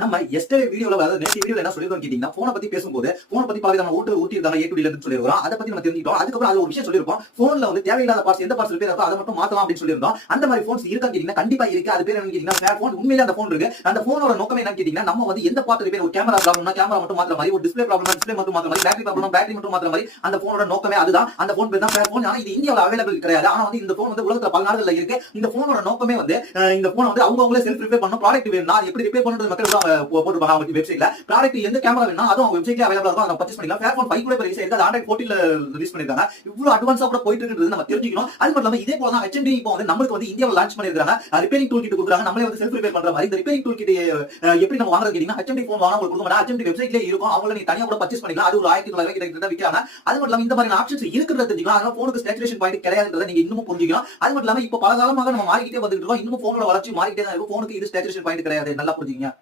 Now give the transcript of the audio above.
நம்ம எஸ்டே வீடியோல அதாவது நேற்று வீடியோல என்ன சொல்லிருக்கோம் கேட்டீங்கன்னா, போனை பத்தி பேசும்போது போனை பத்தி பலவிதமான ஊட்டியிருக்காங்க A to D ல சொல்லிருக்கோம். அதை பத்தி நம்ம தெரிஞ்சுக்கிட்டோம். அதுக்கப்புறம் அது ஒரு விஷயம் சொல்லிருக்கோம். போன்ல வந்து தேவையில்லாத பார்ட்ஸ் எந்த பார்ட்ஸ் ரிப்பேர் இருக்கோ அதை மட்டும் மாத்தலாம் அப்படின்னு சொல்லிருந்தோம். அந்த மாதிரி போன்ஸ் இருக்கான்னு கேட்டீங்கன்னா கண்டிப்பா இருக்கு. அது பேர் என்னன்னு கேட்டீங்கன்னா ஸ்பேர் போன். உண்மையிலே அந்த போன் இருக்கு. அந்த போனோட நோக்கமே என்னன்னு கேட்டீங்கன்னா, நம்ம வந்து எந்த பார்ட் ரிப்பேர், ஒரு கேமரா ப்ராப்ளம்னா கேமரா மட்டும் மாத்துற மாதிரி, ஒரு டிஸ்ப்ளே ப்ராப்ளம்னா டிஸ்ப்ளே மட்டும் மாத்துற மாதிரி, பேட்டரி ப்ராப்ளம்னா பேட்டரி மட்டும் மாத்துற மாதிரி அந்த போனோட நோக்கமே அதுதான். அந்த போன் பேர் தான் ஸ்பேர் போன். ஆனா இது இந்தியாவுல அவைலபிள் கிடையாது. ஆனா வந்து இந்த போன் வந்து உலகத்துல பல நாடுகள்ல இருக்கு. இந்த போனோட நோக்கமே வந்து இந்த போன் வந்து அவங்களே செல்ஃப் ரிப்பேர் பண்ணணும். ப்ராடக்ட் வேணும்னா அது எப்படி ரிப்பேர் பண்றது மெத்தட் தான் போட்டுருப்பாங்க அவங்க வெப்சைட்ல. ப்ராடக்ட் எந்த கேமரா வேணும்னா அதுவும் அவங்க வெப்சைட்ல அவைலபிளா இருக்கும். அதை பர்ச்சேஸ் பண்ணிக்கலாம். ஃபேர்போன் 5 கூட ரிலீஸ் ஆயிருக்கு. அது Android 14 ல ரிலீஸ் பண்ணிருக்காங்க. இவ்வளவு அட்வான்ஸா கூட போயிட்டு இருக்குன்றது நம்ம தெரிஞ்சுக்கணும். அது மட்டும் இல்லாம இதே போல தான் HMD இப்போ வந்து நம்மளுக்கு வந்து இந்தியாவுல லான்ச் பண்ணிருக்காங்க. ரிப்பேரிங் டூல் கிட் கொடுக்குறாங்க. நம்மளே வந்து செல்ஃப் ரிப்பேர் பண்ற மாதிரி. இந்த ரிப்பேரிங் டூல் கிட் எப்படி நம்ம வாங்குறது கேட்டீங்கன்னா, HMD போன் வாங்க உங்களுக்கு கொடுக்க மாட்டாங்க. HMD வெப்சைட்லயே இருக்கும். அவங்கள நீங்க தனியா கூட பர்ச்சேஸ் பண்ணிக்கலாம். அது ஒரு 1900 கிட்ட விற்கிறாங்க. அது மட்டும் இல்லாம இந்த மாதிரி ஆப்ஷன்ஸ் இருக்கிறத தெரிஞ்சுக்கலாம். அதனால போனுக்கு சேச்சுரேஷன் பாயிண்ட் கிடையாதுன்றதை நீங்க இன்னும் புரிஞ்சுக்கலாம். அது மட்டும் இல்லாம இப்போ பல காலமாக நம்ம மாறிக்கிட்டே வந்துட்டு இருக்கோம். இன்னும் போனோட வளர்ச்சி மாறிக்கிட்டே தான் இருக்கும். போனுக்கு இது சேச்சுரேஷன் பாயிண்ட் கிடையாது. நல்லா புரிஞ்சுக்கங்க.